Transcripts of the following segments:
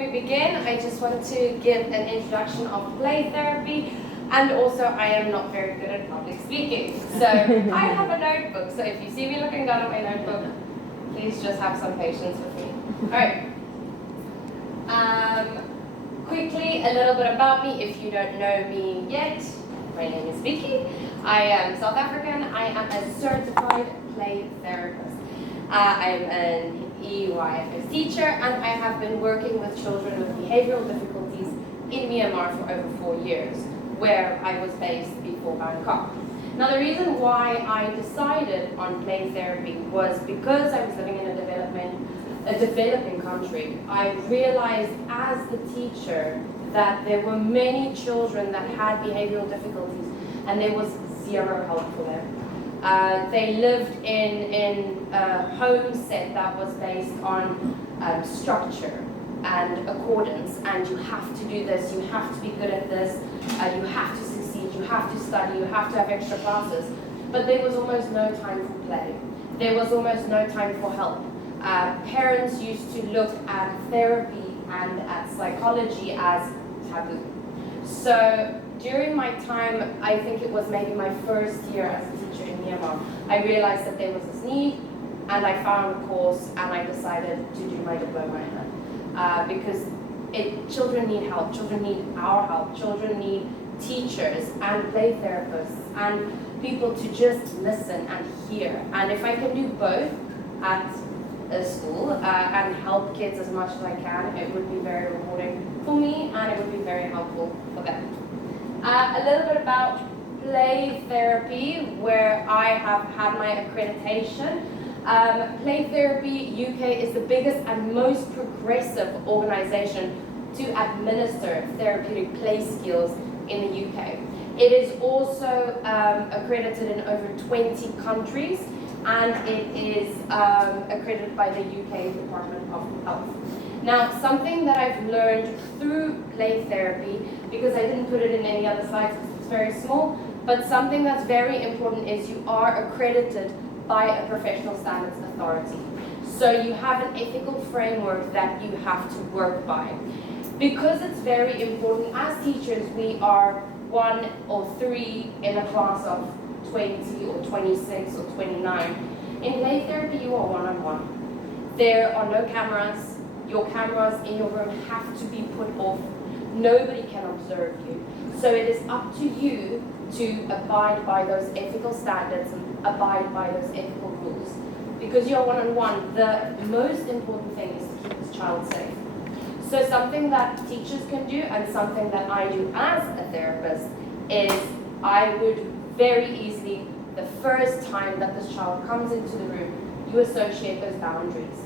we begin, I just want to give an introduction of play therapy, and also I am not very good at public speaking. So I have a notebook, so if you see me looking down at my notebook, please just have some patience with me. Alright. Quickly, a little bit about me, if you don't know me yet. My name is Vicky. I am South African. I am a certified play therapist. I'm an EYFS teacher, and I have been working with children with behavioral difficulties in Myanmar for over 4 years, where I was based before Bangkok. Now, the reason why I decided on play therapy was because I was living in a developing country. I realized as the teacher that there were many children that had behavioral difficulties, and there was zero help for them. They lived in a home set that was based on structure and accordance, and you have to do this, you have to be good at this, you have to succeed, you have to study, you have to have extra classes. But there was almost no time for play. There was almost no time for help. Parents used to look at therapy and at psychology as taboo. So during my time, I think it was maybe my first year as a teacher in Myanmar, I realized that there was this need, and I found a course, and I decided to do my diploma in it. Because children need help, children need our help, children need teachers and play therapists and people to just listen and hear. And if I can do both at a school and help kids as much as I can, it would be very rewarding for me, and it would be very helpful for them. A little bit about play therapy, where I have had my accreditation. Play Therapy UK is the biggest and most progressive organization to administer therapeutic play skills in the UK. It is also accredited in over 20 countries, and it is accredited by the UK Department of Health. Now, something that I've learned through play therapy, because I didn't put it in any other slides because it's very small, but something that's very important is you are accredited by a professional standards authority. So you have an ethical framework that you have to work by. Because it's very important, as teachers, we are 1 or 3 in a class of 20 or 26 or 29. In play therapy, you are one-on-one. There are no cameras. Your cameras in your room have to be put off. Nobody can observe you. So it is up to you to abide by those ethical standards and abide by those ethical rules. Because you're one-on-one, the most important thing is to keep this child safe. So something that teachers can do, and something that I do as a therapist, is I would very easily, the first time that this child comes into the room, you associate those boundaries,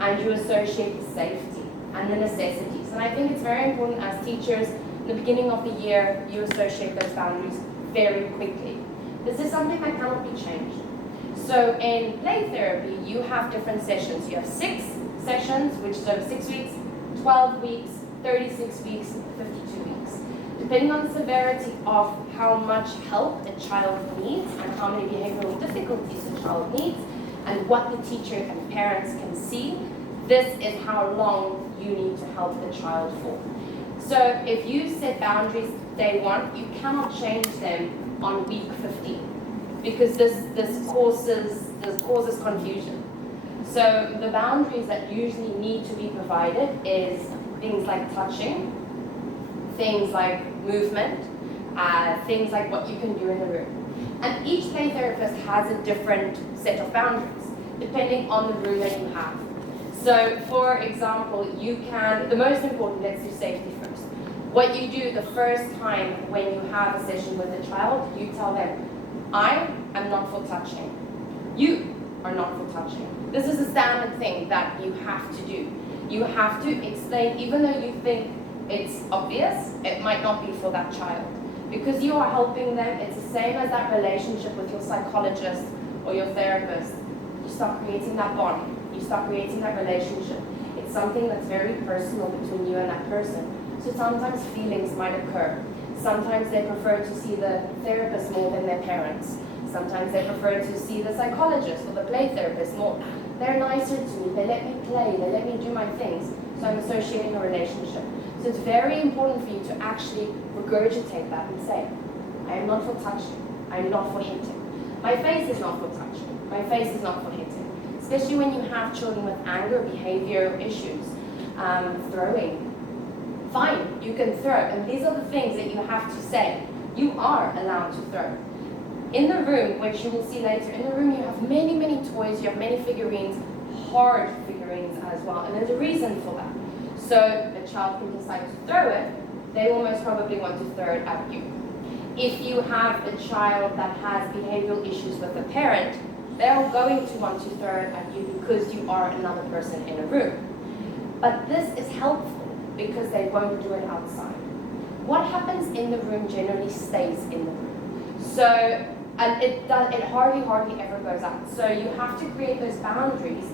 and you associate the safety and the necessities. And I think it's very important as teachers, in the beginning of the year, you associate those boundaries very quickly. This is something that cannot be changed. So in play therapy, you have different sessions. You have 6 sessions, which is over 6 weeks, 12 weeks, 36 weeks, 52 weeks. Depending on the severity of how much help a child needs and how many behavioral difficulties a child needs and what the teacher and parents can see, this is how long you need to help the child for. So if you set boundaries day 1, you cannot change them on week 15 because this causes confusion. So the boundaries that usually need to be provided is things like touching, things like movement, things like what you can do in the room. And each play therapist has a different set of boundaries depending on the room that you have. So for example, the most important, let's do safety first. What you do the first time when you have a session with a child, you tell them, I am not for touching. You are not for touching. This is a standard thing that you have to do. You have to explain, even though you think it's obvious, it might not be for that child. Because you are helping them, it's the same as that relationship with your psychologist or your therapist. You start creating that bond. You start creating that relationship. It's something that's very personal between you and that person. So sometimes feelings might occur. Sometimes they prefer to see the therapist more than their parents. Sometimes they prefer to see the psychologist or the play therapist more they're nicer to me, they let me play, they let me do my things, so I'm associating a relationship. So it's very important for you to actually regurgitate that and say, I am not for touching, I am not for hitting. My face is not for touching, my face is not for hitting. Especially when you have children with anger, behavior issues, throwing. Fine, you can throw, and these are the things that you have to say. You are allowed to throw. In the room, which you will see later, in the room you have many, many toys, you have many figurines, hard figurines as well, and there's a reason for that. So a child can decide to throw it, they will most probably want to throw it at you. If you have a child that has behavioral issues with a parent, they're going to want to throw it at you because you are another person in a room. But this is helpful because they won't do it outside. What happens in the room generally stays in the room. So, and it hardly ever goes out. So you have to create those boundaries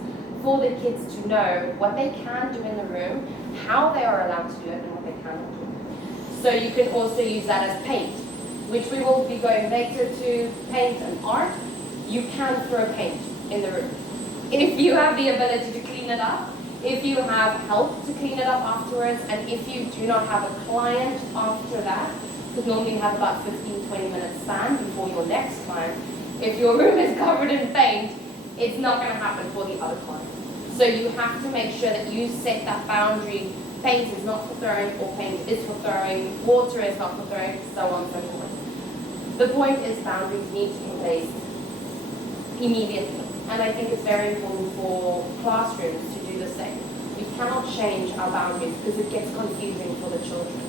for the kids to know what they can do in the room, how they are allowed to do it, and what they cannot do. So you can also use that as paint, which we will be going later to paint and art. You can throw paint in the room. If you have the ability to clean it up, if you have help to clean it up afterwards, and if you do not have a client after that, because normally you have about 15-20 minutes span before your next client, if your room is covered in paint, it's not going to happen for the other client. So you have to make sure that you set that boundary. Paint is not for throwing, or paint is for throwing, water is not for throwing, so on and so forth. The point is boundaries need to be placed immediately. And I think it's very important for classrooms to do the same. We cannot change our boundaries because it gets confusing for the children.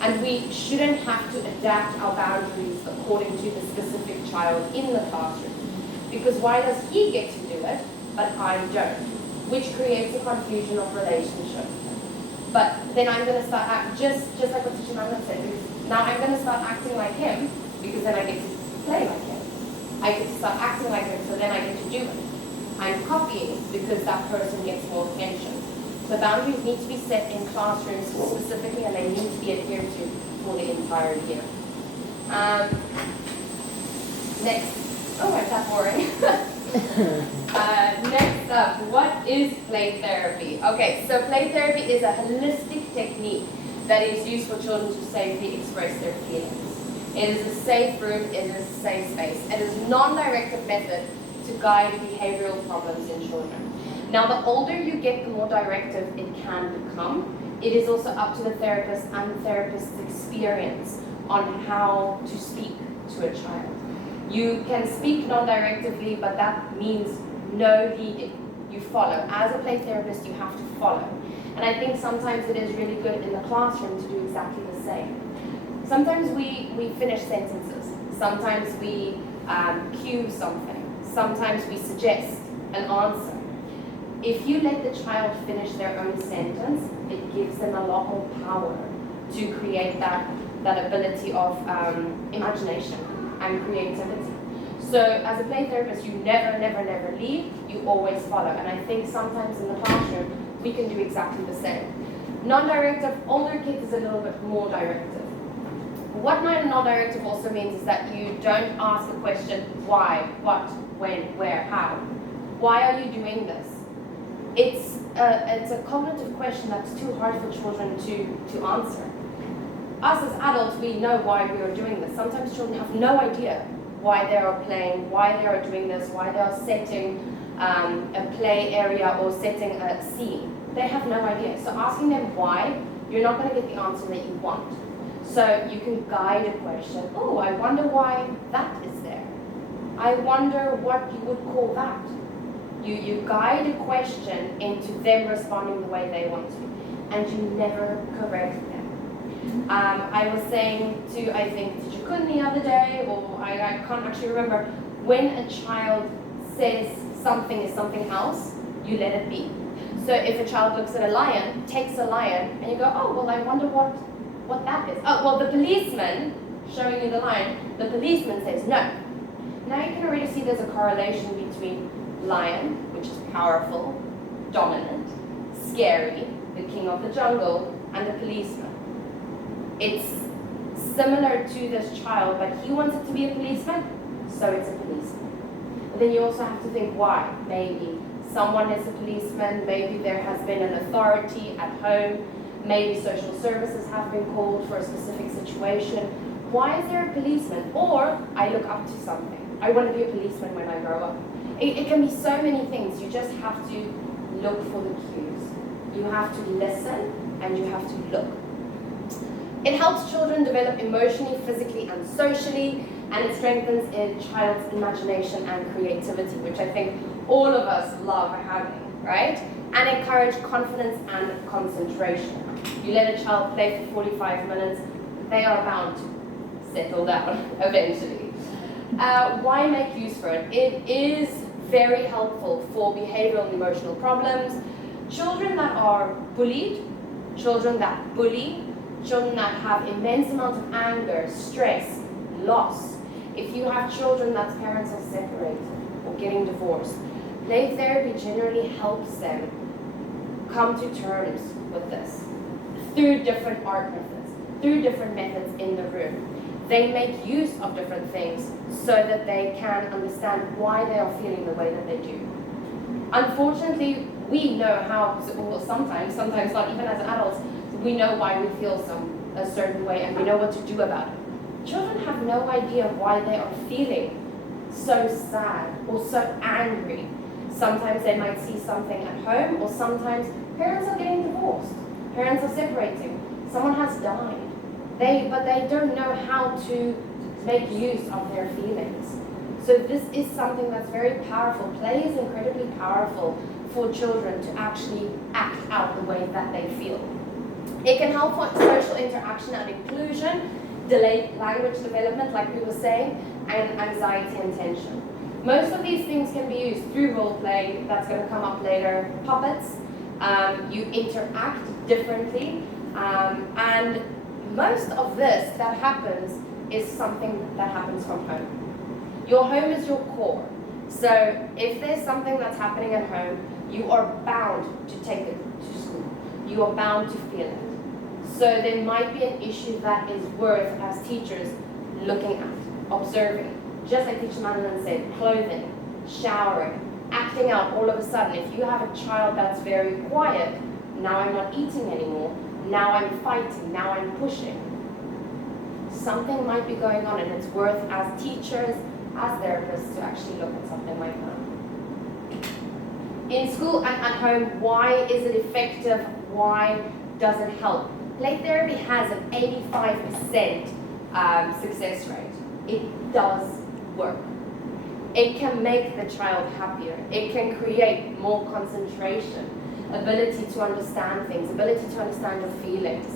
And we shouldn't have to adapt our boundaries according to the specific child in the classroom. Because why does he get to do it, but I don't? Which creates a confusion of relationship. But then I'm going to start act just like what Teacher Magnet said, because now I'm going to start acting like him, because then I get to play like him. I get to start acting like him, so then I get to do it. I'm copying because that person gets more attention. So boundaries need to be set in classrooms specifically, and they need to be adhered to for the entire year. Next. Oh, is that boring? Next up, what is play therapy? Okay, so play therapy is a holistic technique that is used for children to safely express their feelings. It is a safe room, it is a safe space. It is a non-directive method to guide behavioral problems in children. Now, the older you get, the more directive it can become. It is also up to the therapist and the therapist's experience on how to speak to a child. You can speak non-directively, but that means no leading. You follow. As a play therapist, you have to follow. And I think sometimes it is really good in the classroom to do exactly the same. Sometimes we finish sentences. Sometimes we cue something. Sometimes we suggest an answer. If you let the child finish their own sentence, it gives them a lot more power to create that ability of imagination and creativity. So as a play therapist, you never leave, you always follow. And I think sometimes in the classroom, we can do exactly the same. Non-directive, older kids is a little bit more directive. What non-directive also means is that you don't ask the question, why, what, when, where, how. Why are you doing this? It's a cognitive question that's too hard for children to answer. Us as adults, we know why we are doing this. Sometimes children have no idea why they are playing, why they are doing this, why they are setting a play area or setting a scene. They have no idea. So asking them why, you're not going to get the answer that you want. So you can guide a question. Oh, I wonder why that is there. I wonder what you would call that. You guide a question into them responding the way they want to, and you never correct them. I was saying to, I think, Teacher Kun the other day, or I can't actually remember, when a child says something is something else, you let it be. So if a child looks at a lion, takes a lion, and you go, oh, well, I wonder what that is. Oh, well, the policeman, showing you the lion, the policeman says no. Now you can already see there's a correlation between lion, which is powerful, dominant, scary, the king of the jungle, and the policeman. It's similar to this child, but he wants it to be a policeman, so it's a policeman. But then you also have to think why. Maybe someone is a policeman, maybe there has been an authority at home, maybe social services have been called for a specific situation. Why is there a policeman? Or I look up to something. I want to be a policeman when I grow up. It can be so many things. You just have to look for the cues. You have to listen and you have to look. It helps children develop emotionally, physically, and socially, and it strengthens a child's imagination and creativity, which I think all of us love having, right? And encourage confidence and concentration. You let a child play for 45 minutes, they are bound to settle down eventually. Why make use for it? It is very helpful for behavioral and emotional problems. Children that are bullied, children that bully, children that have immense amounts of anger, stress, loss. If you have children that's parents are separated or getting divorced, play therapy generally helps them come to terms with this through different art methods, through different methods in the room. They make use of different things so that they can understand why they are feeling the way that they do. Unfortunately, we know how, well, sometimes not even as adults, we know why we feel a certain way and we know what to do about it. Children have no idea why they are feeling so sad or so angry. Sometimes they might see something at home, or sometimes parents are getting divorced, parents are separating, someone has died. But they don't know how to make use of their feelings. So this is something that's very powerful. Play is incredibly powerful for children to actually act out the way that they feel. It can help for social interaction and inclusion, delayed language development, like we were saying, and anxiety and tension. Most of these things can be used through role play, that's going to come up later, puppets, you interact differently, and most of this that happens is something that happens from home. Your home is your core. So if there's something that's happening at home, you are bound to take it to school. You are bound to feel it. So there might be an issue that is worth, as teachers, looking at, observing. Just like Teacher Madeline said, clothing, showering, acting out all of a sudden. If you have a child that's very quiet, now I'm not eating anymore, now I'm fighting, now I'm pushing. Something might be going on, and it's worth, as teachers, as therapists, to actually look at something like that. In school and at home, why is it effective? Why does it help? Play therapy has an 85% success rate. It does work. It can make the child happier. It can create more concentration, ability to understand things, ability to understand your feelings.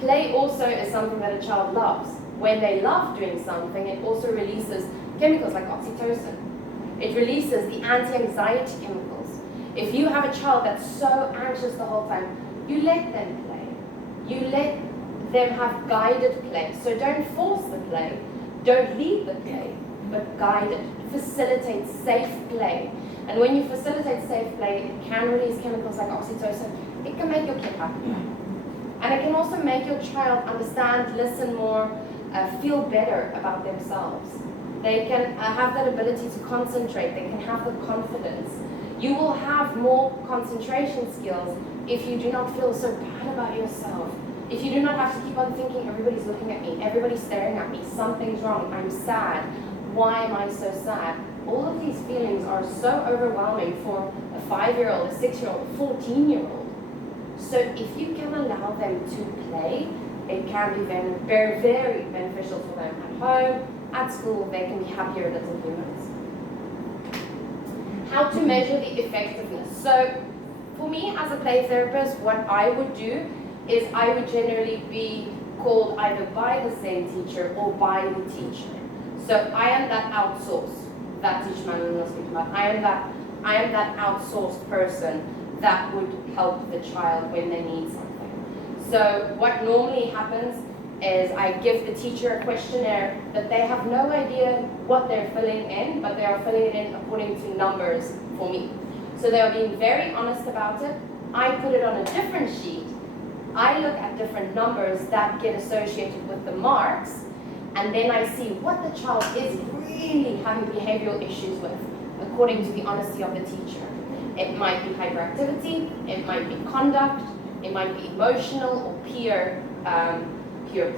Play also is something that a child loves. When they love doing something, it also releases chemicals like oxytocin. It releases the anti-anxiety chemicals. If you have a child that's so anxious the whole time, you let them play. You let them have guided play. So don't force the play, don't lead the play, but guide it. Facilitate safe play. And when you facilitate safe play, it can release chemicals like oxytocin. It can make your kid happier. And it can also make your child understand, listen more, feel better about themselves. They can have that ability to concentrate. They can have the confidence. You will have more concentration skills if you do not feel so bad about yourself. If you do not have to keep on thinking, everybody's looking at me, everybody's staring at me, something's wrong, I'm sad, why am I so sad? All of these feelings are so overwhelming for a 5-year-old, a 6-year-old, a 14-year-old. So if you can allow them to play, it can be very, very beneficial for them at home, at school. They can be happier little humans. How to measure the effectiveness. So for me as a play therapist, what I would do is I would generally be called either by the same teacher or by the teacher. So I am that outsourced, that Teacher Madeline was speaking about. I am that outsourced person that would help the child when they need something. So what normally happens is I give the teacher a questionnaire that they have no idea what they're filling in, but they are filling it in according to numbers for me. So they are being very honest about it. I put it on a different sheet. I look at different numbers that get associated with the marks, and then I see what the child is really having behavioral issues with, according to the honesty of the teacher. It might be hyperactivity, it might be conduct, it might be emotional or peer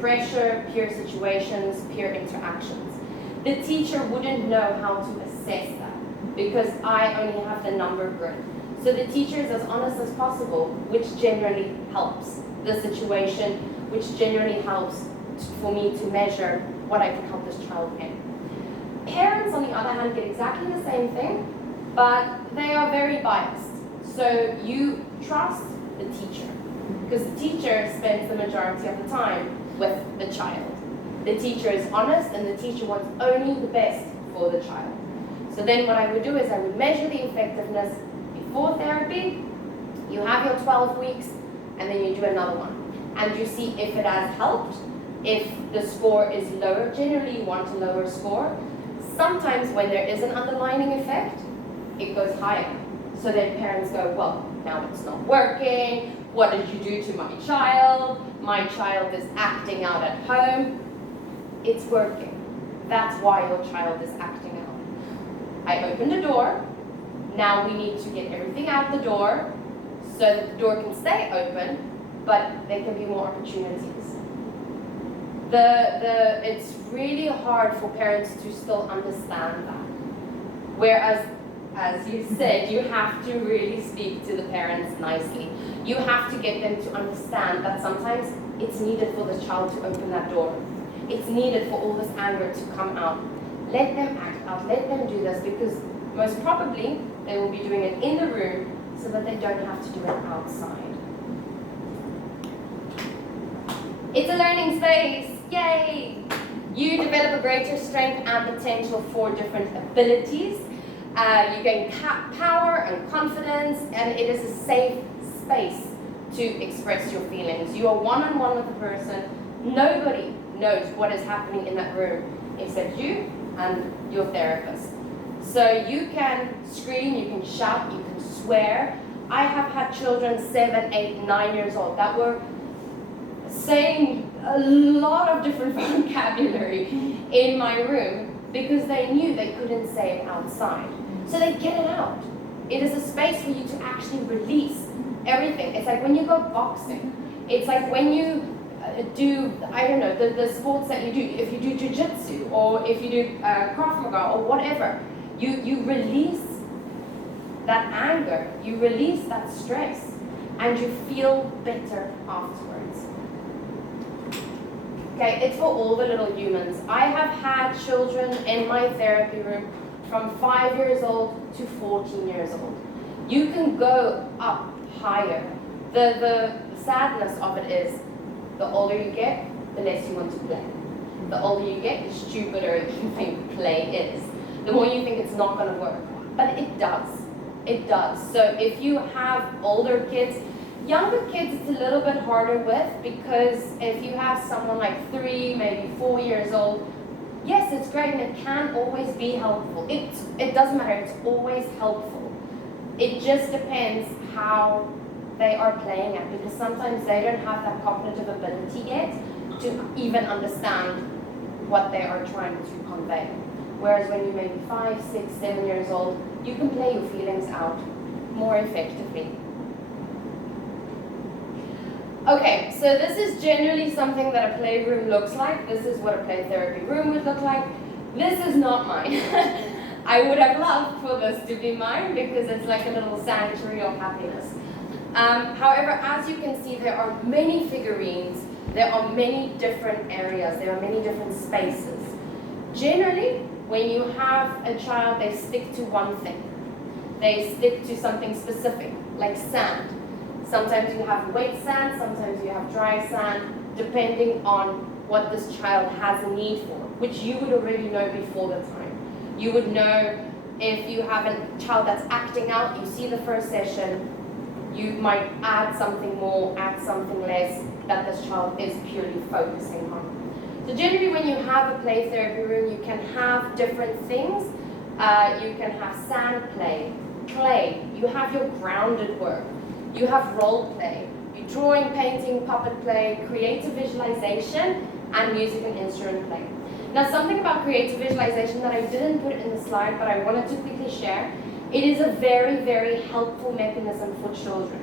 pressure, peer situations, peer interactions. The teacher wouldn't know how to assess that because I only have the number grid. So the teacher is as honest as possible, which generally helps the situation, which generally helps for me to measure what I can help this child in. Parents, on the other hand, get exactly the same thing, but they are very biased. So you trust the teacher, because the teacher spends the majority of the time with the child. The teacher is honest, and the teacher wants only the best for the child. So then what I would do is I would measure the effectiveness before therapy. You have your 12 weeks, and then you do another one. And you see if it has helped, if the score is lower. Generally, you want a lower score. Sometimes when there is an underlying effect, it goes higher. So then parents go, well, now it's not working. What did you do to my child? My child is acting out at home. It's working. That's why your child is acting out. I opened a door. Now we need to get everything out the door so that the door can stay open, but there can be more opportunities. It's really hard for parents to still understand that. Whereas, as you said, you have to really speak to the parents nicely. You have to get them to understand that sometimes it's needed for the child to open that door. It's needed for all this anger to come out. Let them act out, let them do this, because most probably they will be doing it in the room so that they don't have to do it outside. It's a learning space, yay! You develop a greater strength and potential for different abilities. You gain power and confidence, and it is a safe space to express your feelings. You are one-on-one with the person. Nobody knows what is happening in that room except you and your therapist. So you can scream, you can shout, you can swear. I have had children 7, 8, 9 years old that were saying a lot of different vocabulary in my room because they knew they couldn't say it outside. So they get it out. It is a space for you to actually release everything. It's like when you go boxing. It's like when you do, I don't know, the sports that you do. If you do jiu-jitsu or if you do Krav Maga or whatever, you release that anger, you release that stress, and you feel better afterwards. Okay, it's for all the little humans. I have had children in my therapy room from 5 years old to 14 years old. You can go up higher. The sadness of it is, the older you get, the less you want to play. The older you get, the stupider you think play is. The more you think it's not going to work. But it does. It does. So if you have older kids, younger kids it's a little bit harder with, because if you have someone like 3, maybe 4 years old, yes, it's great and it can always be helpful. It doesn't matter, it's always helpful. It just depends how they are playing it, because sometimes they don't have that cognitive ability yet to even understand what they are trying to convey. Whereas when you may be 5, 6, 7 years old, you can play your feelings out more effectively. Okay, so this is generally something that a playroom looks like. This is what a play therapy room would look like. This is not mine. I would have loved for this to be mine because it's like a little sanctuary of happiness. However, as you can see, there are many figurines, there are many different areas, there are many different spaces. Generally, when you have a child, they stick to one thing. They stick to something specific, like sand. Sometimes you have wet sand, sometimes you have dry sand, depending on what this child has a need for, which you would already know before the time. You would know if you have a child that's acting out, you see the first session, you might add something more, add something less, that this child is purely focusing on. So generally when you have a play therapy room, you can have different things. You can have sand play, clay, you have your grounded work, you have role play, you drawing, painting, puppet play, creative visualization, and music and instrument play. Now something about creative visualization that I didn't put in the slide, but I wanted to quickly share, It is a very, very helpful mechanism for children.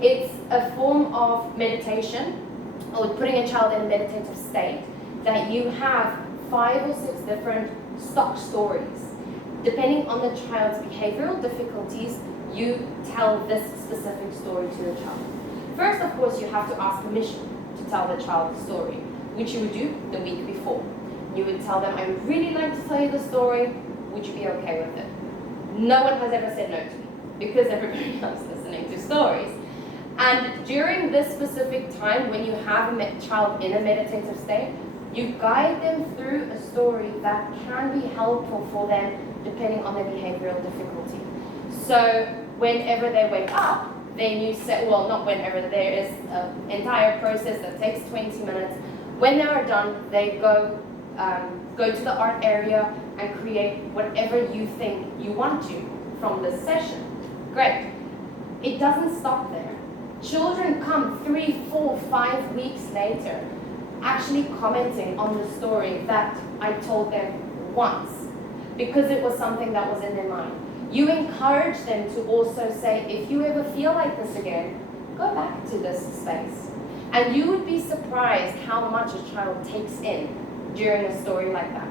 It's a form of meditation, or putting a child in a meditative state, that you have 5 or 6 different stock stories. Depending on the child's behavioral difficulties, you tell this specific story to the child. First, of course, you have to ask permission to tell the child the story, which you would do the week before. You would tell them, I would really like to tell you the story, would you be okay with it? No one has ever said no to me, because everybody loves listening to stories. And during this specific time, when you have a child in a meditative state, you guide them through a story that can be helpful for them depending on their behavioral difficulty. So whenever they wake up, then you say, well, not whenever, there is an entire process that takes 20 minutes. When they are done, they go to the art area and create whatever you think you want to from this session. Great. It doesn't stop there. Children come 3, 4, 5 weeks later actually commenting on the story that I told them once, because it was something that was in their mind. You encourage them to also say, if you ever feel like this again, go back to this space. And you would be surprised how much a child takes in during a story like that.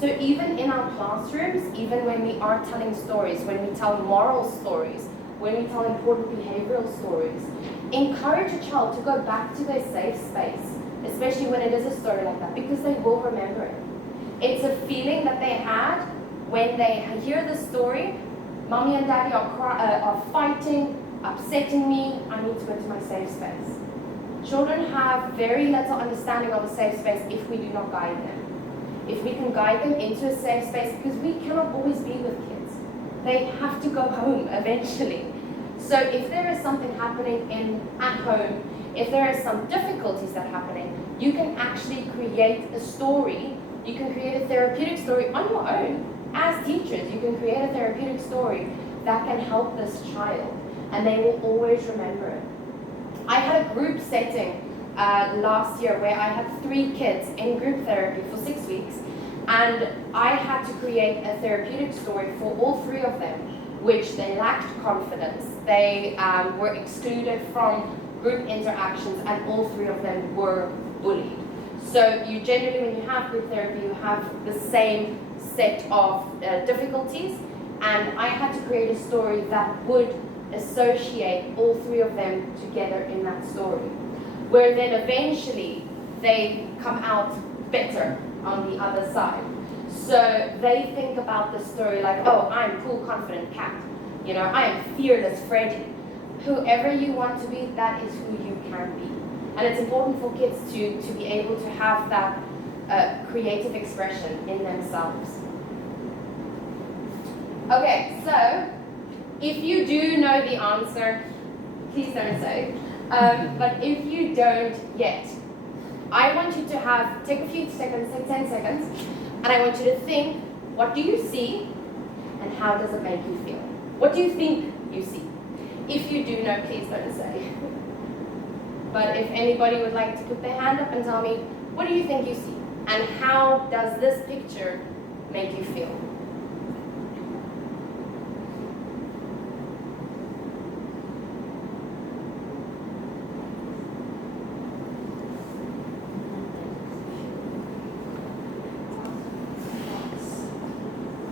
So even in our classrooms, even when we are telling stories, when we tell moral stories, when we tell important behavioral stories, encourage a child to go back to their safe space, especially when it is a story like that, because they will remember it. It's a feeling that they had when they hear the story, mommy and daddy are fighting, upsetting me, I need to go to my safe space. Children have very little understanding of a safe space if we do not guide them. If we can guide them into a safe space, because we cannot always be with kids. They have to go home eventually. So if there is something happening at home, if there are some difficulties that are happening, you can actually create a story. You can create a therapeutic story on your own. As teachers, you can create a therapeutic story that can help this child, and they will always remember it. I had a group setting last year where I had 3 kids in group therapy for 6 weeks, and I had to create a therapeutic story for all 3 of them, which they lacked confidence. They were excluded from group interactions, and all 3 of them were bullied. So you generally, when you have group therapy, you have the same set of difficulties, and I had to create a story that would associate all 3 of them together in that story, where then eventually they come out better on the other side. So they think about the story like, oh, I'm cool, confident cat. You know, I am fearless Freddy. Whoever you want to be, that is who you can be. And it's important for kids to be able to have that creative expression in themselves. Okay, so if you do know the answer, please don't say. But if you don't yet, I want you to take a few seconds, take 10 seconds, and I want you to think, what do you see and how does it make you feel? What do you think you see? If you do know, please don't say. But if anybody would like to put their hand up and tell me, what do you think you see? And how does this picture make you feel?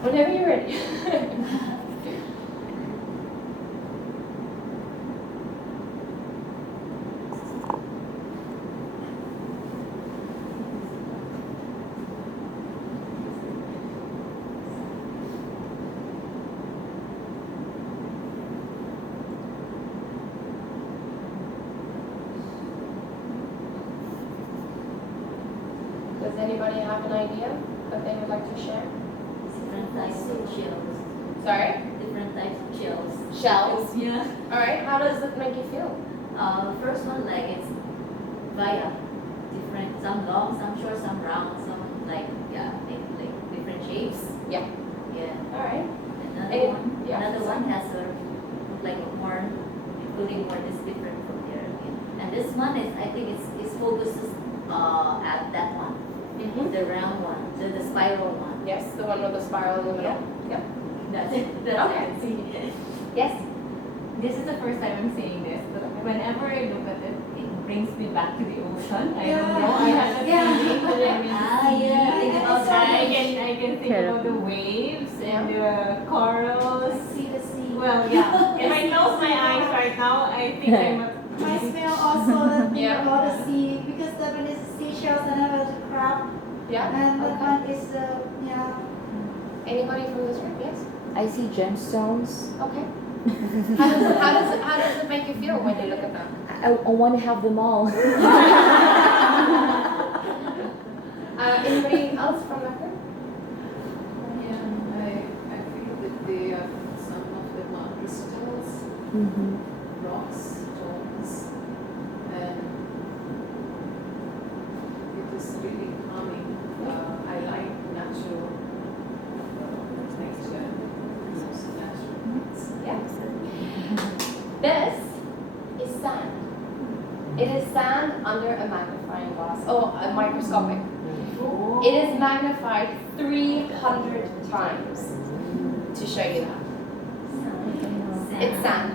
Whenever you're ready. Does anybody have an idea that they would like to share? Different types of shells. Sorry? Different types of shells. Shells? Yeah. Alright, how does it make you feel? The first one, like, it's via different, some long, some short, some round, some like different shapes. Yeah. Yeah. Alright. Another one has a like a more, including more is different from there. And this one is, I think it's focuses at that one. Mm-hmm. The round one, the spiral one. Yes, the one with the spiral in the middle. Yeah. Yep. That's it. That's Okay. it. See. Yes. This is the first time I'm saying this, but whenever I look at it, it brings me back to the ocean. I don't know. I have a feeling that I'm in the sea. Think about that. I can think about the waves and the corals. See the sea. Well, yeah. If I close my eyes right now, I think I'm I smell also think Yeah. about the sea because that one is seashells and another is crab Yeah. and that Okay. one is yeah. Anybody from this room? Yes. I see gemstones. Okay. How does it make you feel when you look at them? I want to have them all. Anybody else from that group? Yeah, I feel that they are some of them are crystals, rocks, stones, and it is really calming. I like natural nature, those natural things. Yeah. This is sand. It is sand under a magnifying glass. Oh, a microscopic. It is magnified 300 times to show you that. It's sand.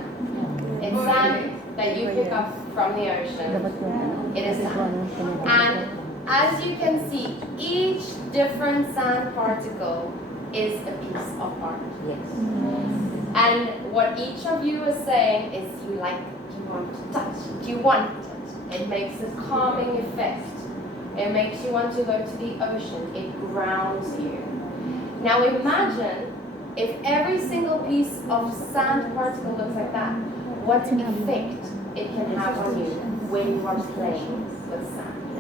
It's sand that you pick up from the ocean. It is sand. And as you can see, each different sand particle is a piece of art. Yes. And what each of you is saying is you want to touch, you want it. It makes a calming effect. It makes you want to go to the ocean. It grounds you. Now imagine if every single piece of sand particle looks like that, what effect it can have on you when you are playing with sand,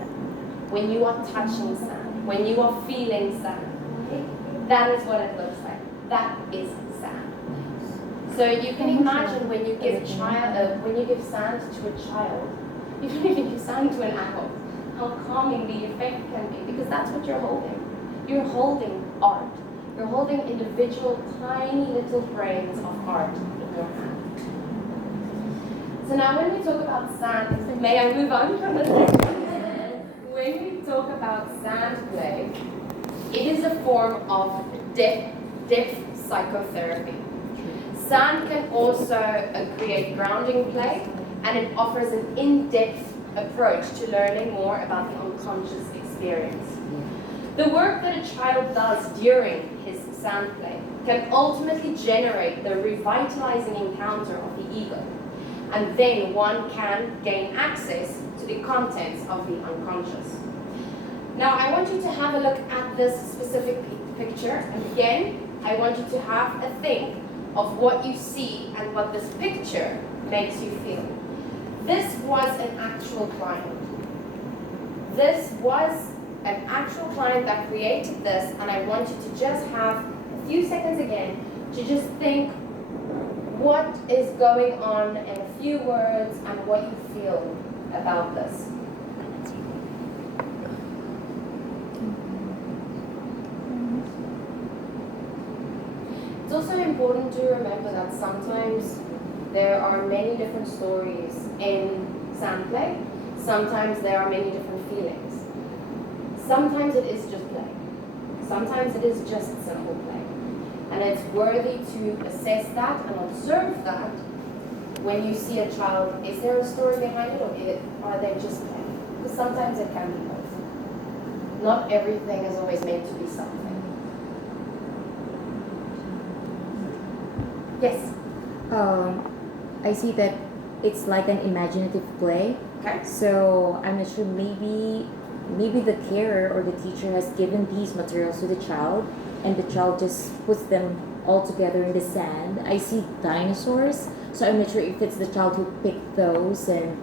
when you are touching sand, when you are feeling sand. That is what it looks like. That is sand. So you can imagine when you give sand to a child, you can even give sand to an adult, how calming the effect can be, because that's what you're holding. You're holding art. You're holding individual tiny little grains of art in your hand. So now when we talk about sand, may I move on from this? When we talk about sand play, it is a form of depth psychotherapy. Sand can also create grounding play, and it offers an in-depth approach to learning more about the unconscious experience. The work that a child does during his sand play can ultimately generate the revitalizing encounter of the ego, and then one can gain access to the contents of the unconscious. Now I want you to have a look at this specific picture, and again I want you to have a think of what you see and what this picture makes you feel. This was an actual client. This was an actual client that created this, and I want you to just have a few seconds again to just think what is going on in a few words and what you feel about this. It's also important to remember that sometimes there are many different stories in sand play. Sometimes there are many different feelings. Sometimes it is just play. Sometimes it is just simple play. And it's worthy to assess that and observe that when you see a child. Is there a story behind it, or are they just play? Because sometimes it can be both. Not everything is always meant to be something. Yes? I see that it's like an imaginative play. Okay. So I'm not sure, maybe the carer or the teacher has given these materials to the child, and the child just puts them all together in the sand. I see dinosaurs, so I'm not sure if it's the child who picked those, and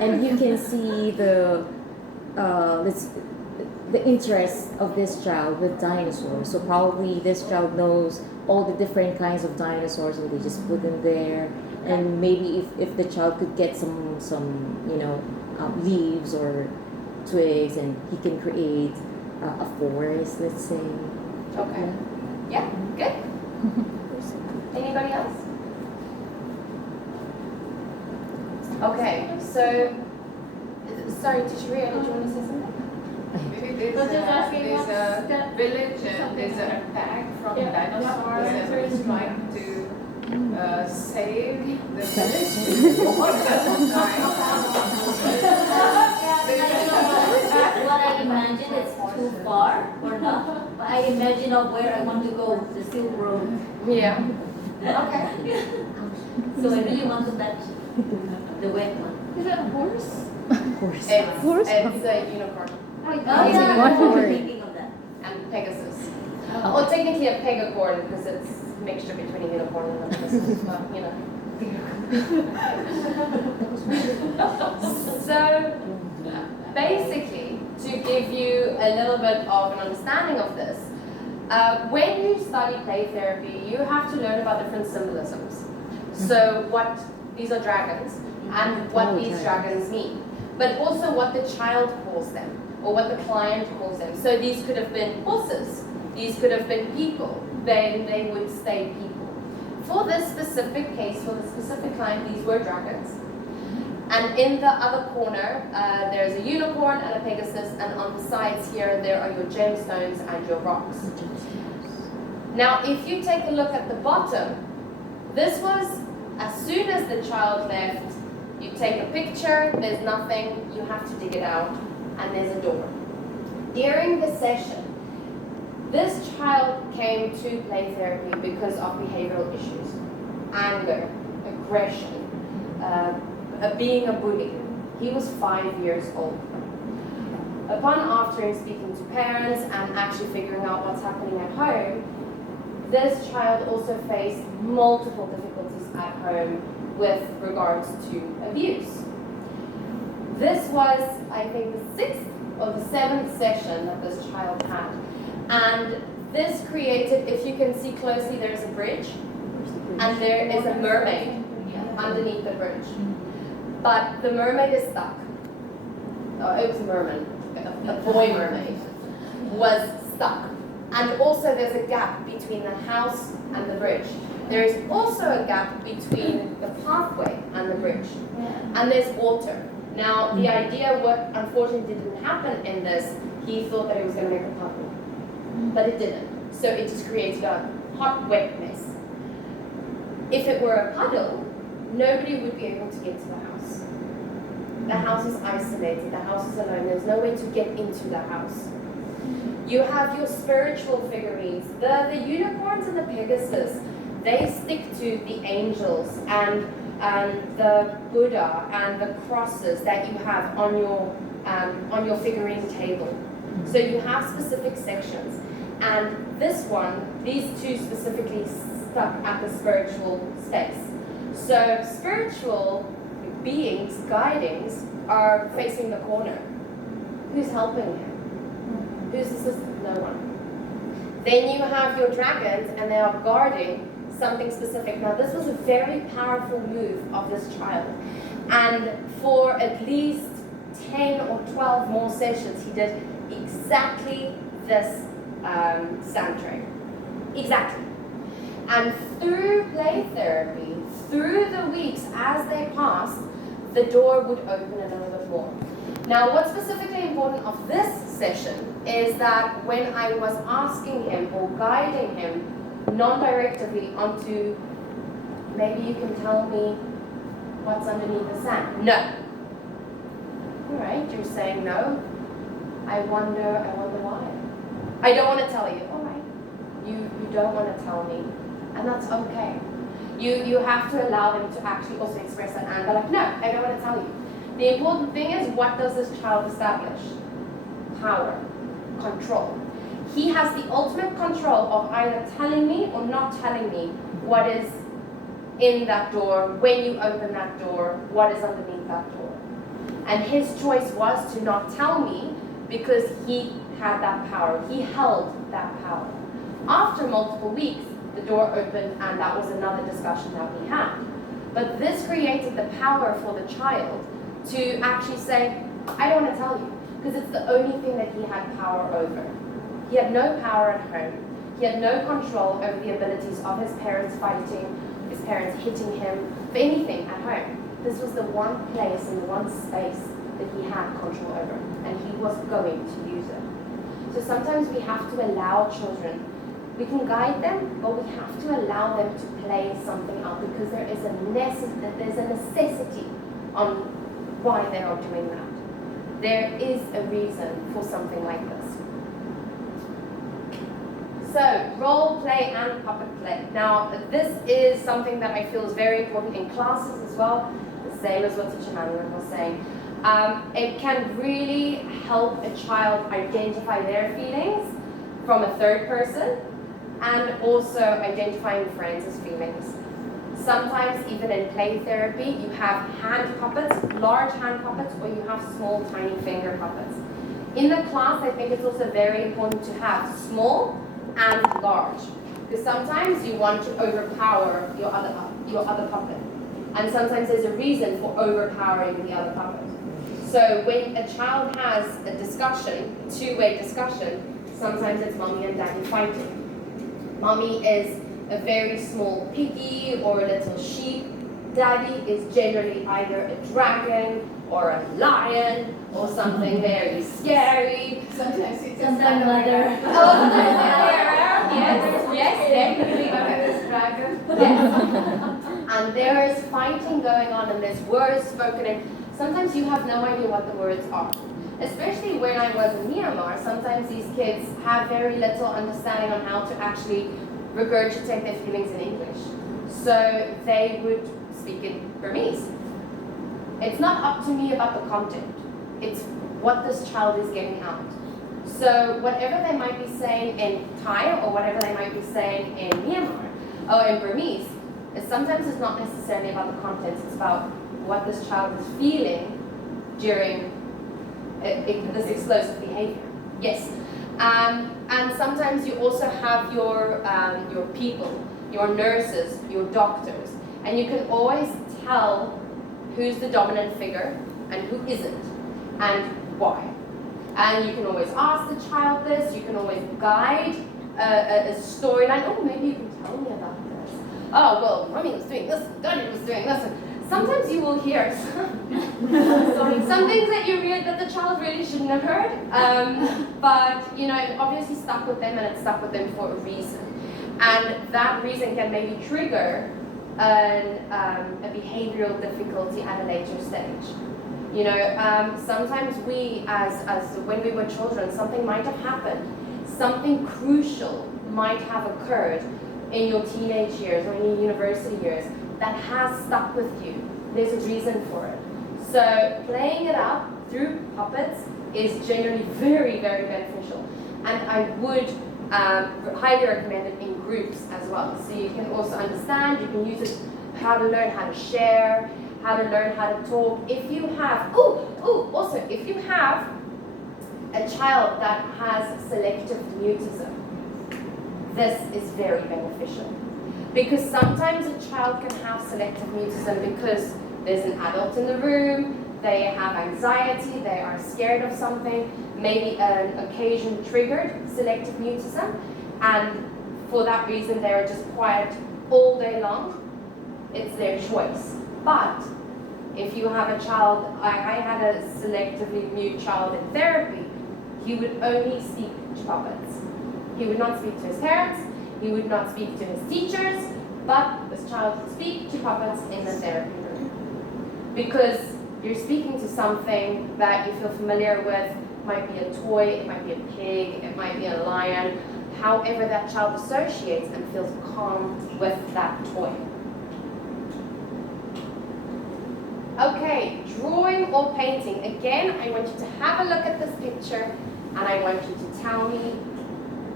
and you can see the interest of this child with dinosaurs. So probably this child knows all the different kinds of dinosaurs, and they just put them there. And maybe if the child could get some leaves or twigs, and he can create a forest, let's say. Okay. Yeah, good. Anybody else? Okay, so, sorry, Teacher Ria, did you want to say something? Maybe But just asking there's what's a that- village and something there's an like- attack from Yeah, dinosaurs yeah. and it's trying to save the village. What I imagine is too far or not. But I imagine of where I want to go, the Silk Road. Yeah. Okay. So I really want to touch the wet one. Is that a horse? Horse. It's a unicorn Oh, yeah. yeah, One I was word. thinking of that. and Pegasus. Oh. Well, technically a pegacorn because it's a mixture between a unicorn and a Pegasus, but you know. So basically, to give you a little bit of an understanding of this, when you study play therapy, you have to learn about different symbolisms. So what these are dragons and what Oh, these dragons. dragons mean, but also what the child calls them or what the client calls them. So these could have been horses, these could have been people, then they would stay people. For this specific case, for the specific client, these were dragons. And in the other corner, there's a unicorn and a Pegasus, and on the sides here, there are your gemstones and your rocks. Now, if you take a look at the bottom, this was as soon as the child left, you take a picture, there's nothing, you have to dig it out, and there's a door. During the session, this child came to play therapy because of behavioral issues, anger, aggression, being a bully. He was 5 years old. Upon after him speaking to parents and actually figuring out what's happening at home, this child also faced multiple difficulties at home with regards to abuse. This was, I think, the 6th or the 7th session that this child had. And this created, if you can see closely, there's a bridge and there is a mermaid underneath the bridge. But the mermaid is stuck. Oh, it was a merman, a boy mermaid, was stuck. And also there's a gap between the house and the bridge. There is also a gap between the pathway and the bridge. And there's water. Now, the idea, what unfortunately didn't happen in this, he thought that it was going to make a puddle. But it didn't. So it just created a hot, wet mess. If it were a puddle, nobody would be able to get to the house. The house is isolated, the house is alone, there's no way to get into the house. You have your spiritual figurines. The unicorns and the Pegasus, they stick to the angels and the Buddha and the crosses that you have on your figurine table. So you have specific sections. And this one, these two specifically stuck at the spiritual space. So spiritual beings, guidings, are facing the corner. Who's helping him? Who's assisting? No one. Then you have your dragons, and they are guarding something specific. Now, this was a very powerful move of this child. And for at least 10 or 12 more sessions, he did exactly this sand tray. Exactly. And through play therapy, through the weeks as they passed, the door would open a little bit more. Now, what's specifically important of this session is that when I was asking him or guiding him non-directively onto, maybe you can tell me what's underneath the sand. No. All right, you're saying no. I wonder why. I don't want to tell you. All right. You don't want to tell me, and that's okay. You have to allow them to actually also express that anger. Like, no, I don't want to tell you. The important thing is, what does this child establish? Power, control. He has the ultimate control of either telling me or not telling me what is in that door, when you open that door, what is underneath that door. And his choice was to not tell me because he had that power. He held that power. After multiple weeks, the door opened, and that was another discussion that we had. But this created the power for the child to actually say, I don't want to tell you, because it's the only thing that he had power over. He had no power at home. He had no control over the abilities of his parents fighting, his parents hitting him, for anything at home. This was the one place and one space that he had control over, and he was going to use it. So sometimes we have to allow children, we can guide them, but we have to allow them to play something out, because there's a necessity on why they are doing that. There is a reason for something like this. So, role play and puppet play. Now, this is something that I feel is very important in classes as well, the same as what Teacher Manuel was saying. It can really help a child identify their feelings from a third person, and also identifying friends' feelings. Sometimes even in play therapy, you have hand puppets, large hand puppets, or you have small, tiny finger puppets. In the class, I think it's also very important to have small and large, because sometimes you want to overpower your other puppet, and sometimes there's a reason for overpowering the other puppet. So when a child has a discussion, two-way discussion, sometimes it's mommy and daddy fighting. Mommy is a very small piggy or a little sheep. Daddy is generally either a dragon or a lion or something very scary. Sometimes it's Sometimes mother. Oh, yes, definitely. Dragon. Yes. And there is fighting going on, and there's words spoken, and sometimes you have no idea what the words are. Especially when I was in Myanmar, sometimes these kids have very little understanding on how to actually regurgitate their feelings in English. So they would speak in Burmese. It's not up to me about the content. It's what this child is getting out. So whatever they might be saying in Thai or whatever they might be saying in Myanmar or in Burmese, sometimes it's not necessarily about the content. It's about what this child is feeling during this explosive behavior. Yes. And sometimes you also have your people, your nurses, your doctors, and you can always tell who's the dominant figure and who isn't, and why. And you can always ask the child this, you can always guide a storyline. Oh, maybe you can tell me about this. Oh, well, mommy was doing this, daddy was doing this. Sometimes you will hear some things that the child really shouldn't have heard, but you know, it obviously stuck with them, and it stuck with them for a reason. And that reason can maybe trigger a behavioral difficulty at a later stage. You know, sometimes we, as when we were children, something might have happened, something crucial might have occurred in your teenage years or in your university years that has stuck with you. There's a reason for it. So playing it up through puppets is generally very, very beneficial. And I would highly recommend it in groups as well. So you can also understand, you can use it how to learn how to share, how to learn how to talk. If you have, also, if you have a child that has selective mutism, this is very beneficial. Because sometimes a child can have selective mutism because there's an adult in the room, they have anxiety, they are scared of something, maybe an occasion triggered selective mutism, and for that reason they are just quiet all day long. It's their choice. But if you have a child, I had a selectively mute child in therapy, he would only speak to puppets. He would not speak to his parents, he would not speak to his teachers, but this child would speak to puppets in the therapy room. Because you're speaking to something that you feel familiar with. It might be a toy, it might be a pig, it might be a lion, however that child associates and feels calm with that toy. Okay, drawing or painting. Again, I want you to have a look at this picture and I want you to tell me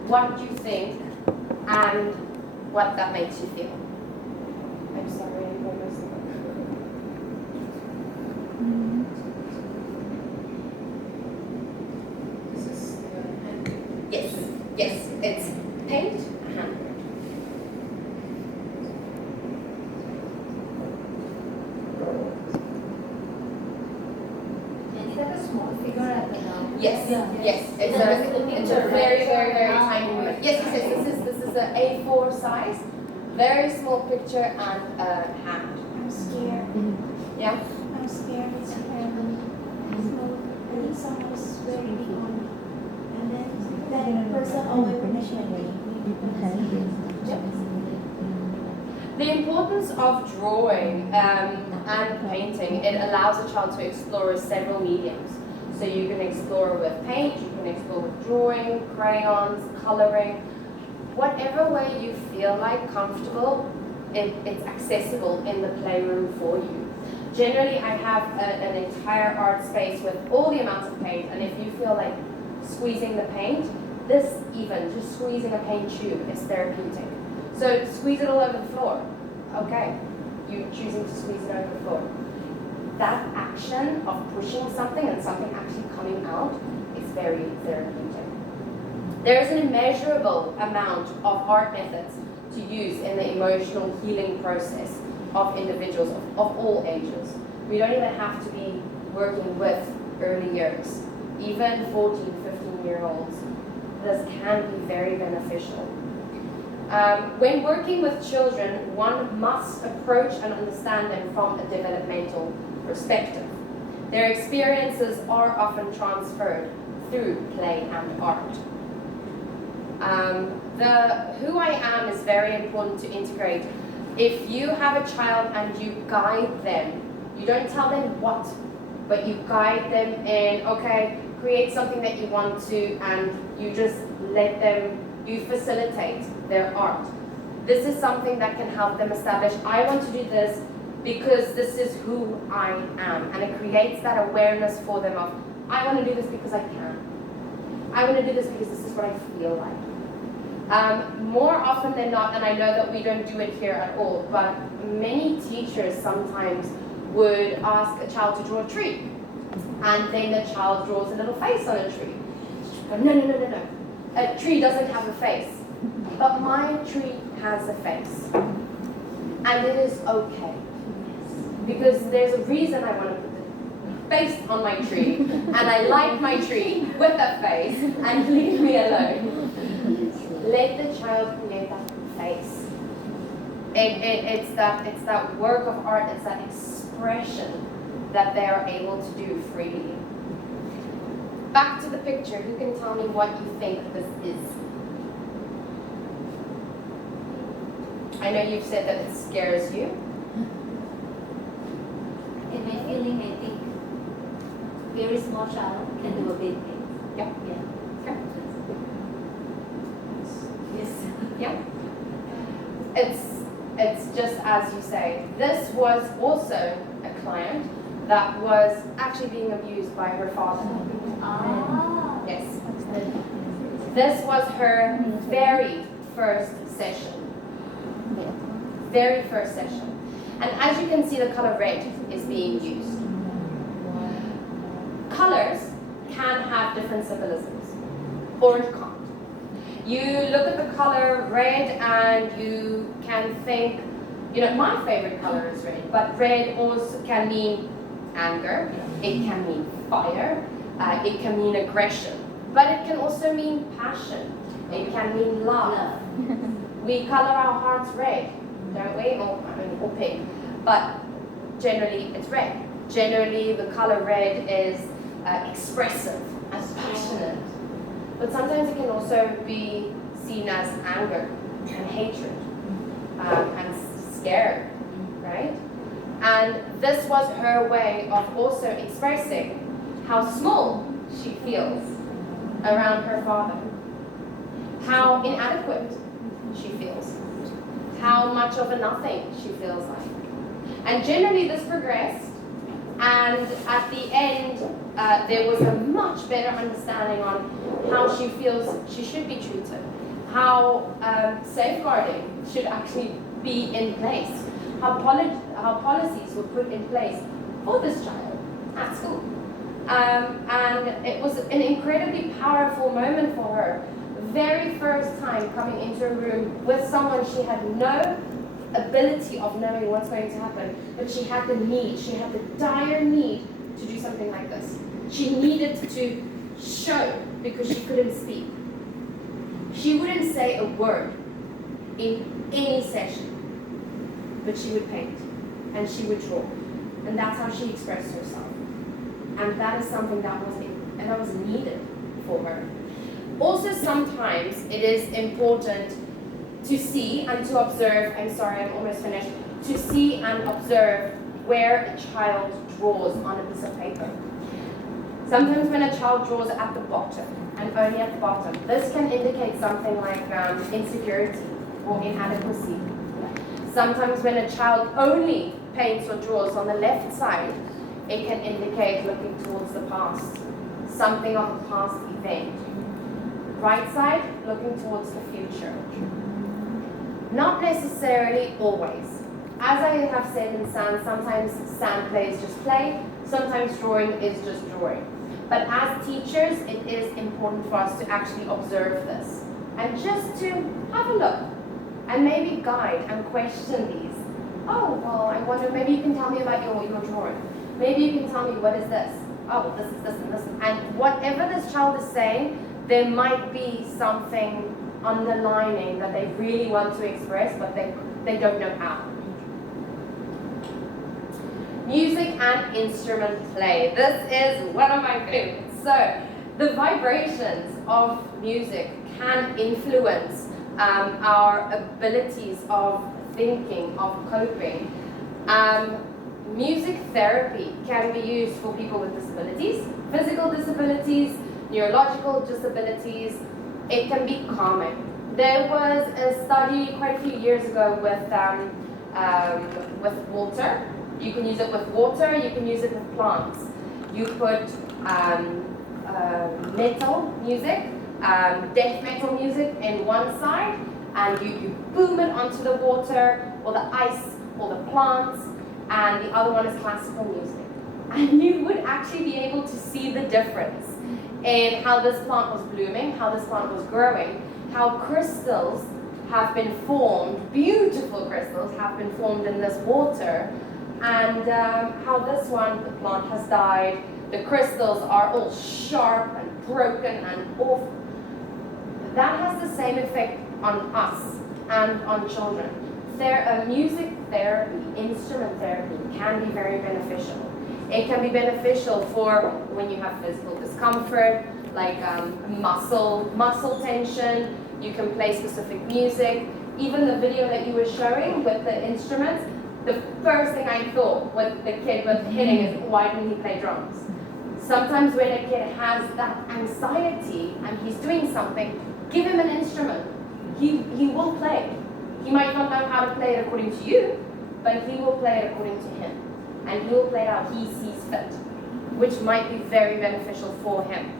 what you think and what that makes you feel. I'm sorry, I'm almost This is the hand. Yes, it's paint and handwriting. Is that a small figure at the top? Yes, Yeah. yes. It's a very, very, very tiny one. Yes, this is an A4 size, very small picture and hand. I'm scared. Yeah. I'm scared. It's terrible. I think someone is very big on me. And then that person always mentioned me. The importance of drawing and painting, it allows a child to explore several mediums. So you can explore with paint, you can explore with drawing, crayons, coloring. Whatever way you feel like comfortable, it's accessible in the playroom for you. Generally, I have an entire art space with all the amounts of paint, and if you feel like squeezing the paint, just squeezing a paint tube is therapeutic. So squeeze it all over the floor. Okay, you're choosing to squeeze it over the floor. That action of pushing something and something actually coming out is very therapeutic. There is an immeasurable amount of art methods to use in the emotional healing process of individuals of all ages. We don't even have to be working with early years. Even 14, 15-year-olds, this can be very beneficial. When working with children, one must approach and understand them from a developmental perspective. Their experiences are often transferred through play and art. The who I am is very important to integrate. If you have a child and you guide them, you don't tell them what, but you guide them in, okay, create something that you want to, and you just let them, you facilitate their art. This is something that can help them establish, I want to do this because this is who I am. And it creates that awareness for them of, I want to do this because I can. I want to do this because this is what I feel like. More often than not, and I know that we don't do it here at all, but many teachers sometimes would ask a child to draw a tree. And then the child draws a little face on a tree. No. A tree doesn't have a face. But my tree has a face. And it is okay. Because there's a reason I want to put the face on my tree. And I like my tree with a face. And leave me alone. Let the child create that face. It's that work of art, it's that expression that they are able to do freely. Back to the picture, who can tell me what you think this is? I know you've said that it scares you. In my feeling, I think very small child can do a big thing. Yeah. Yeah. Okay. Yes. Yeah. It's just as you say. This was also a client that was actually being abused by her father. Ah. Yes. This was her very first session. Very first session. And as you can see, the color red is being used. Colors can have different symbolisms, or it can't. You look at the color red and you can think, my favorite color is red, but red also can mean anger, it can mean fire, it can mean aggression, but it can also mean passion, it can mean love. We color our hearts red, don't we? Or pink, but generally it's red. Generally the color red is expressive and passionate, but sometimes it can also be seen as anger and hatred and scared, right? And this was her way of also expressing how small she feels around her father, how inadequate she feels, how much of a nothing she feels like. And generally this progressed, and at the end there was a much better understanding on how she feels she should be treated, how safeguarding should actually be in place, how policies were put in place for this child at school. And it was an incredibly powerful moment for her. Very first time coming into a room with someone she had no ability of knowing what's going to happen, but she had the need, she had the dire need to do something like this. She needed to show because she couldn't speak. She wouldn't say a word in any session, but she would paint and she would draw, and that's how she expressed herself. and that is something that was needed for her. Also, sometimes it is important to see and to observe, I'm sorry, I'm almost finished, to see and observe where a child draws on a piece of paper. Sometimes when a child draws at the bottom, and only at the bottom, this can indicate something like insecurity or inadequacy. Sometimes when a child only paints or draws on the left side, it can indicate looking towards the past, something of a past event. Right side, looking towards the future. Not necessarily always. As I have said in sand, sometimes sand play is just play, sometimes drawing is just drawing. But as teachers, it is important for us to actually observe this and just to have a look and maybe guide and question these. Oh, well, I wonder, maybe you can tell me about your drawing. Maybe you can tell me, what is this? Oh, well, this is this and this. And whatever this child is saying, there might be something underlining that they really want to express, but they don't know how. Music and instrument play. This is one of my favorites. So, the vibrations of music can influence our abilities of thinking, of coping. Music therapy can be used for people with disabilities, physical disabilities, neurological disabilities. It can be calming. There was a study quite a few years ago with water. You can use it with water, you can use it with plants. You put metal music, death metal music in one side, and you boom it onto the water, or the ice, or the plants, and the other one is classical music. And you would actually be able to see the difference in how this plant was blooming, how this plant was growing, how crystals have been formed, beautiful crystals have been formed in this water, and how this one, the plant has died, the crystals are all sharp and broken and awful. That has the same effect on us and on children. Music therapy, instrument therapy can be very beneficial. It can be beneficial for when you have physical discomfort, like muscle tension. You can play specific music. Even the video that you were showing with the instruments, the first thing I thought with the kid with hitting is, why didn't he play drums? Sometimes when a kid has that anxiety and he's doing something, give him an instrument. He will play. He might not know how to play it according to you, but he will play it according to him. And he will play it how he sees fit, which might be very beneficial for him.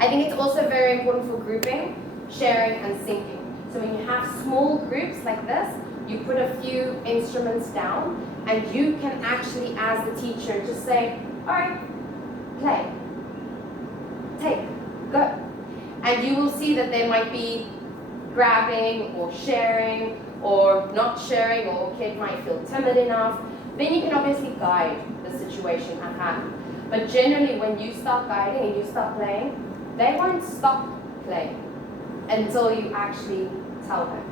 I think it's also very important for grouping, sharing, and syncing. So when you have small groups like this, you put a few instruments down, and you can actually, as the teacher, just say, all right, play, take, go. And you will see that there might be grabbing or sharing or not sharing, or a kid might feel timid enough. Then you can obviously guide the situation at hand. But generally, when you start guiding and you start playing, they won't stop playing until you actually tell them.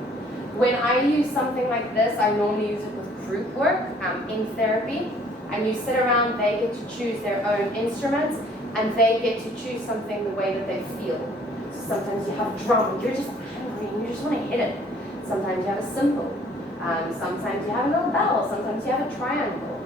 When I use something like this, I normally use it with group work in therapy. And you sit around, they get to choose their own instruments, and they get to choose something the way that they feel. So sometimes you have drum, you're just angry, and you just want to hit it. Sometimes you have a cymbal. Sometimes you have a little bell. Sometimes you have a triangle.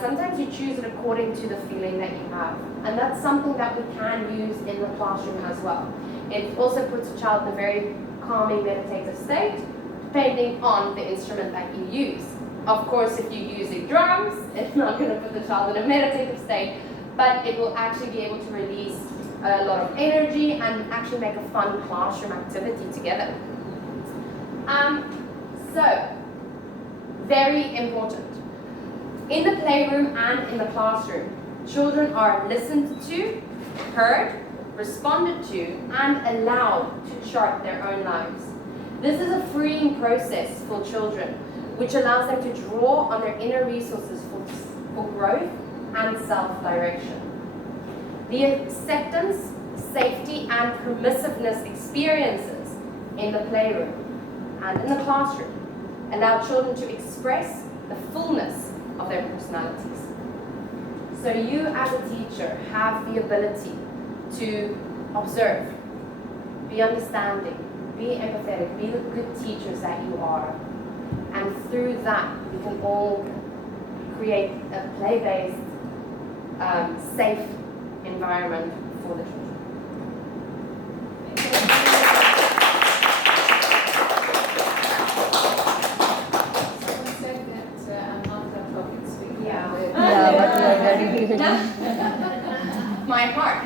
Sometimes you choose it according to the feeling that you have. And that's something that we can use in the classroom as well. It also puts a child in a very calming, meditative state, depending on the instrument that you use. Of course, if you're using drums, it's not going to put the child in a meditative state, but it will actually be able to release a lot of energy and actually make a fun classroom activity together. So, very important. In the playroom and in the classroom, children are listened to, heard, responded to, and allowed to chart their own lives. This is a freeing process for children, which allows them to draw on their inner resources for growth and self-direction. The acceptance, safety, and permissiveness experiences in the playroom and in the classroom allow children to express the fullness of their personalities. So you as a teacher have the ability to observe, be understanding, be empathetic, be the good teachers that you are. And through that, we can all create a play-based, safe environment for the children. Someone said that I'm not a public speaker. Yeah. Yeah, but you are very good. My heart.